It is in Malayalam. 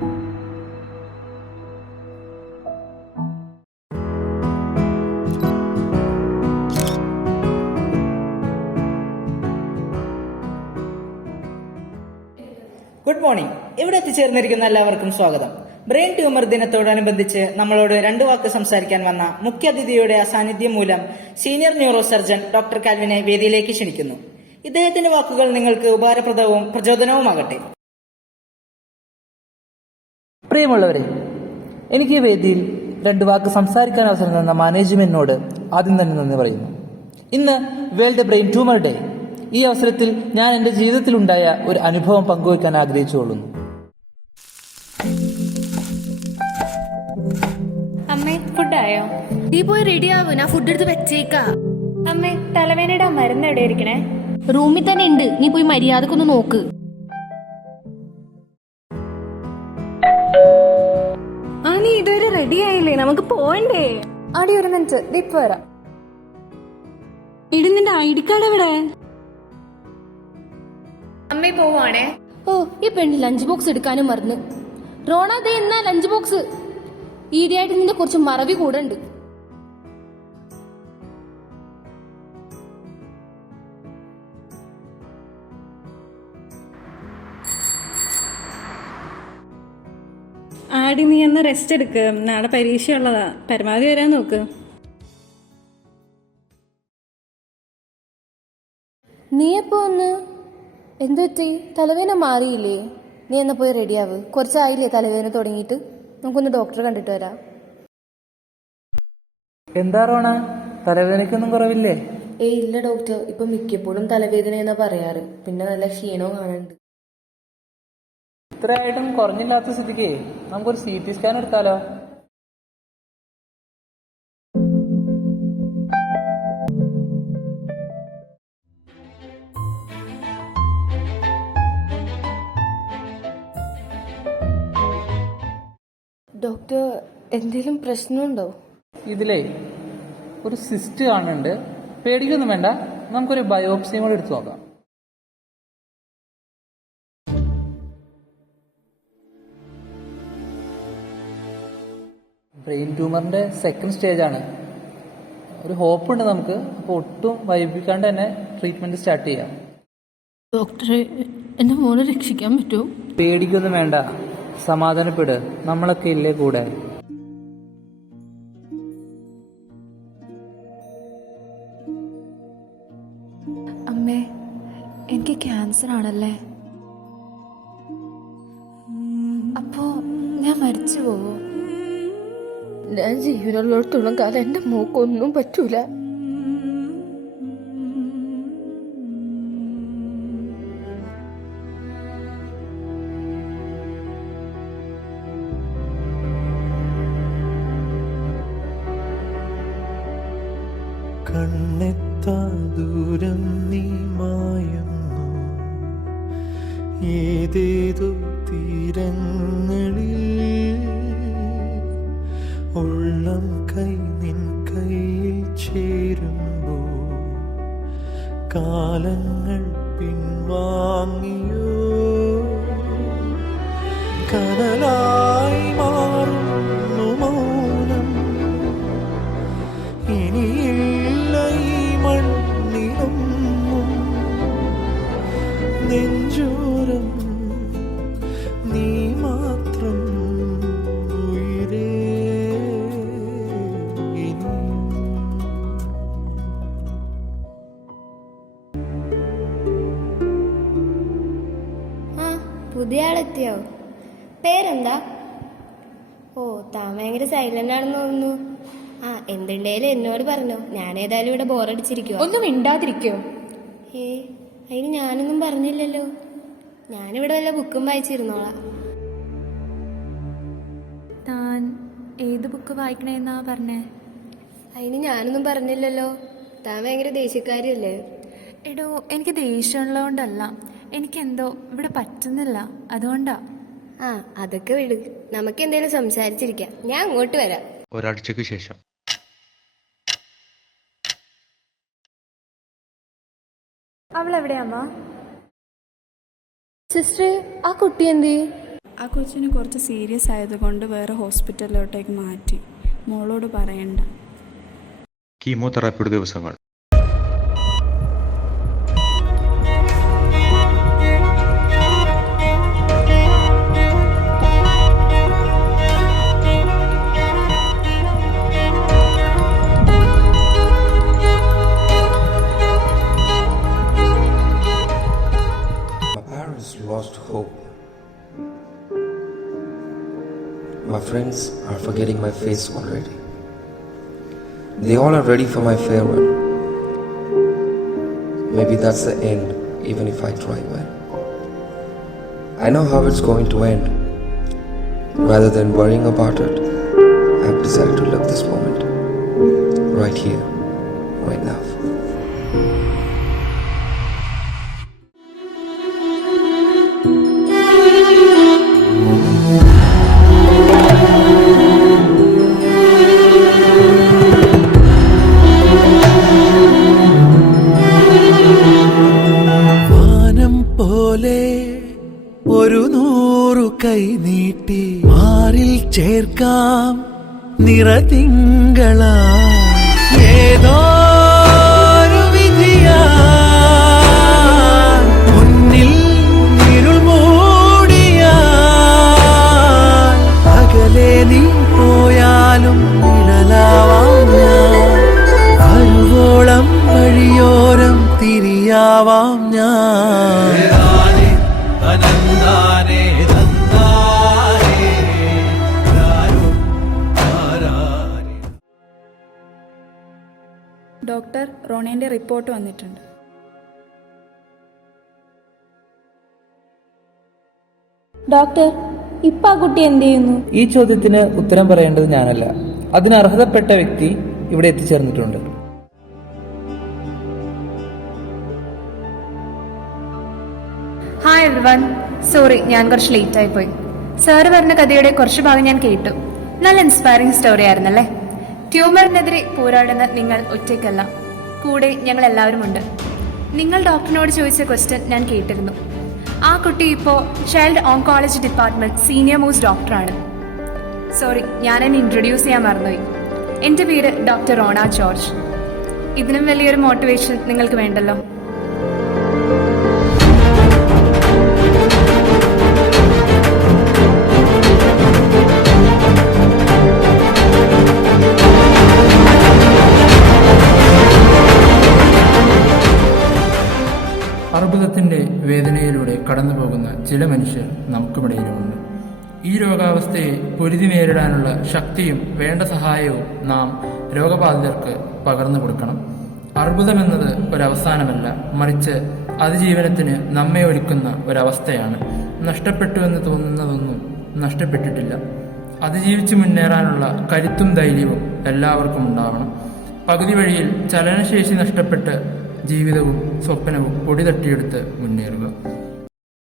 Good morning. ഇവിടെ എത്തിച്ചേർന്നിരിക്കുന്ന എല്ലാവർക്കും സ്വാഗതം. ബ്രെയിൻ ട്യൂമർ ദിനത്തോടനുബന്ധിച്ച് നമ്മളോട് 2 വാക്ക് സംസാരിക്കാൻ വന്ന മുഖ്യാതിഥിയുടെ അസാന്നിധ്യം മൂലം സീനിയർ ന്യൂറോ സർജൻ ഡോക്ടർ കാൽവിനെ വേദിയിലേക്ക് ക്ഷണിക്കുന്നു. ഇദ്ദേഹത്തിന്റെ വാക്കുകൾ നിങ്ങൾക്ക് ഉപകാരപ്രദവും പ്രചോദനവുമാകട്ടെ. പ്രിയമുള്ളവരെ, എനിക്ക് ഈ വേദിയിൽ 2 വാക്ക് സംസാരിക്കാൻ അവസരം തന്ന മാനേജ്മെന്റിനോട് ആദ്യം തന്നെ നന്ദി പറയുന്നു. ഇന്ന് വേൾഡ് ബ്രെയിൻ ട്യൂമർ ഡേ. ഈ അവസരത്തിൽ ഞാൻ എൻ്റെ ജീവിതത്തിലുണ്ടായ ഒരു അനുഭവം പങ്കുവയ്ക്കാൻ ആഗ്രഹിച്ചുകൊള്ളുന്നു. അമ്മേ, ഫുഡായോ? നീ പോയി റെഡി ആവൂ, ഞാൻ ഫുഡ് എടുത്ത് വെച്ചേക്കാ. അമ്മേ, തലവേദനയുടെ മരുന്ന് എവിടെ ഇരിക്കണേ? റൂമിൽ തന്നെ ഉണ്ട്, നീ പോയി മര്യാദക്കൊന്ന് നോക്ക്. ആ, നീ ഇതുവരെ റെഡി ആയില്ലേ? നമുക്ക് പോണ്ടേ? ആടി, ഒരു മിനിറ്റ്, ഇപ്പൊ വരാം. ഇടി, നിന്റെ ID കാർഡ് എവിടെ? അമ്മ പോവാണേ. ഓ, ഈ പെണ്ണ് ലഞ്ച് ബോക്സ് എടുക്കാനും മറന്ന്. റോണ, ദേ എന്നാ ലഞ്ച് ബോക്സ്. ഈയിടെയായിട്ട് നിന്റെ കുറച്ച് മറവി കൂടെ ഉണ്ട്. ആടി, നീ എന്നാ റെസ്റ്റ് എടുക്ക്. നാളെ പരീക്ഷയുള്ളതാ. പരമാവധി വരാൻ നോക്ക്. നീ എപ്പോ ഒന്ന് എന്തുപറ്റി? തലവേദന മാറിയില്ലേ? നീ എന്നാ പോയി റെഡിയാവ്. കുറച്ചായില്ലേ തലവേദന തുടങ്ങിയിട്ട്? നമുക്കൊന്ന് ഡോക്ടറെ കണ്ടിട്ട് വരാം. എന്താ റോണ, തലവേദനയ്ക്കൊന്നും കുറവില്ലേ? ഇല്ല ഡോക്ടർ, ഇപ്പൊ മിക്കപ്പോഴും തലവേദന എന്നാ പറയാറ്. പിന്നെ നല്ല ക്ഷീണവും കാണുന്നുണ്ട്. ഇത്രയായിട്ടും കുറഞ്ഞില്ലാത്ത സ്ഥിതിക്ക് നമുക്കൊരു CT സ്കാൻ എടുത്താലോ? ഡോക്ടർ, എന്തെങ്കിലും പ്രശ്നമുണ്ടോ? ഇതിലേ ഒരു സിസ്റ്റ് കാണുന്നുണ്ട്. പേടിക്കൊന്നും വേണ്ട, നമുക്കൊരു ബയോപ്സിയും കൂടെ എടുത്തു നോക്കാം. ബ്രെയിൻ ട്യൂമറിന്റെ സെക്കൻഡ് സ്റ്റേജ് ആണ്. ഒരു ഹോപ്പ് ഉണ്ട് നമുക്ക്. അപ്പോൾ ഒട്ടും വൈകിക്കാണ്ട് തന്നെ ട്രീറ്റ്മെന്റ് സ്റ്റാർട്ട് ചെയ്യാം. ഡോക്ടറെ, എന്റെ മോനെ രക്ഷിക്കാൻ പറ്റുമോ? പേടിക്കൊന്നും വേണ്ട, സമാധാനപ്പെട്, നമ്മളൊക്കെ ഇല്ലേ കൂടെ. അമ്മേ, എനിക്ക് ക്യാൻസർ ആണല്ലേ? അപ്പോ ഞാൻ മരിച്ചു പോവോ? ഞാൻ ജീവനുള്ളിടത്തോളം കാലം എന്റെ മോക്കൊന്നും പറ്റൂല. കണ്ണെത്താ ദൂരം നീ മായുന്നു ഏതേതോ തീരങ്ങളിൽ, ഉള്ളം കൈ നിൻ കയ്യിൽ ചേരുമ്പോൾ കാലങ്ങൾ പിൻവാങ്ങിയോ, കനലായി മാറുന്നു മൗനം. ഇനിയില്ല ഈ മണ്ണിലൊന്നും, നെഞ്ചോരം നീ മാത്രം ഉയിരേ. പുതിയ ആളെത്തിയോ? പേരെന്താ? ഓ, താൻ ഭയങ്കര സൈലന്റ് ആണെന്ന് തോന്നുന്നു. എന്തുണ്ടേലും എന്നോട് പറഞ്ഞോ. ഞാൻ ഏതായാലും ഇവിടെ ബോറടിച്ചിരിക്കുവോ. ഒന്നും മിണ്ടാതിരിക്കോ? അതിന് ഞാനൊന്നും പറഞ്ഞില്ലല്ലോ. ഞാനിവിടെ വല്ല ബുക്കും വായിച്ചിരുന്നോളാം. താൻ ഏത് ബുക്ക് വായിക്കണേന്നാ പറഞ്ഞേ? അതിന് ഞാനൊന്നും പറഞ്ഞില്ലല്ലോ. താൻ ഭയങ്കര ദേഷ്യക്കാരിയല്ലേ? എടോ, എനിക്ക് ദേഷ്യമുള്ളതുകൊണ്ടല്ല, എനിക്കെന്തോ ഇവിടെ പറ്റുന്നില്ല, അതുകൊണ്ടാ. അതൊക്കെ വിട്, നമുക്ക് എന്തേലും സംസാരിച്ചിരിക്കാം. ഞാൻ അങ്ങോട്ട് വരാം. ഒരാഴ്ചക്ക് ശേഷം. അവളെവിടെയാ അമ്മ? സിസ്റ്ററെ, ആ കുട്ടി എന്തേ? ആ കൊച്ചിന് കുറച്ച് സീരിയസ് ആയതുകൊണ്ട് വേറെ ഹോസ്പിറ്റലിലോട്ടേക്ക് മാറ്റി. മോളോട് പറയണ്ട. കീമോതെറാപ്പിയുടെ ദിവസങ്ങൾ. My parents lost hope. My friends are forgetting my face already. They all are ready for my farewell. Maybe that's the end, even if I try well. I know how it's going to end. Rather than worrying about it, I've decided to live this moment. Right here, right now. വാനം പോലെ ഒരു 100 കൈ നീട്ടി മാറിൽ ചേർക്കാം നിറതിങ്കളാ ഏതോ ഒരു വിധിയാ മുന്നിൽ ഇരുൾ മൂടിയാ അകലെ നീ പോയാലും നിഴലാവാം ഞാൻ വരുവോളം വഴിയോരം തിരിയാവാം ഞാൻ ഡോക്ടർ, റോണേൻ്റെ റിപ്പോർട്ട് വന്നിട്ടുണ്ട്. ഡോക്ടർ, ഇപ്പൊ ആ കുട്ടി എന്ത് ചെയ്യുന്നു? ഈ ചോദ്യത്തിന് ഉത്തരം പറയേണ്ടത് ഞാനല്ല. അതിന് അർഹതപ്പെട്ട വ്യക്തി ഇവിടെ എത്തിച്ചേർന്നിട്ടുണ്ട്. ഹായ് എവ്രിവൺ, സോറി ഞാൻ കുറച്ച് ലേറ്റ് ആയി പോയി. സാറ് പറഞ്ഞ കഥയുടെ കുറച്ച് ഭാഗം ഞാൻ കേട്ടു. നല്ല ഇൻസ്പയറിംഗ് സ്റ്റോറി ആയിരുന്നല്ലേ. ട്യൂമറിനെതിരെ പോരാടുന്ന നിങ്ങൾ ഒറ്റയ്ക്കല്ല, കൂടെ ഞങ്ങൾ എല്ലാവരും ഉണ്ട്. നിങ്ങൾ ഡോക്ടറിനോട് ചോദിച്ച ക്വസ്റ്റ്യൻ ഞാൻ കേട്ടിരുന്നു. ആ കുട്ടി ഇപ്പോൾ child oncology department senior most ഡോക്ടറാണ്. സോറി, ഞാനെന്നെ ഇൻട്രൊഡ്യൂസ് ചെയ്യാൻ മറന്നുപോയി. എൻ്റെ പേര് ഡോക്ടർ റോണ ജോർജ്. ഇതിനും വലിയൊരു മോട്ടിവേഷൻ നിങ്ങൾക്ക് വേണ്ടല്ലോ. അർബുദത്തിൻ്റെ വേദനയിലൂടെ കടന്നുപോകുന്ന ചില മനുഷ്യർ നമുക്കുമിടയിലുമുണ്ട്. ഈ രോഗാവസ്ഥയെ പൊരുതി നേരിടാനുള്ള ശക്തിയും വേണ്ട സഹായവും നാം രോഗബാധിതർക്ക് പകർന്നു കൊടുക്കണം. അർബുദമെന്നത് ഒരവസാനമല്ല, മറിച്ച് അതിജീവനത്തിന് നമ്മെ ഒരുക്കുന്ന ഒരവസ്ഥയാണ്. നഷ്ടപ്പെട്ടുവെന്ന് തോന്നുന്നതൊന്നും നഷ്ടപ്പെട്ടിട്ടില്ല. അതിജീവിച്ച് മുന്നേറാനുള്ള കരുത്തും ധൈര്യവും എല്ലാവർക്കും ഉണ്ടാവണം. പകുതി വഴിയിൽ ചലനശേഷി നഷ്ടപ്പെട്ട് ജീവിതവും സ്വപ്നവും പൊടി തട്ടിയെടുത്ത് മുന്നേറുക.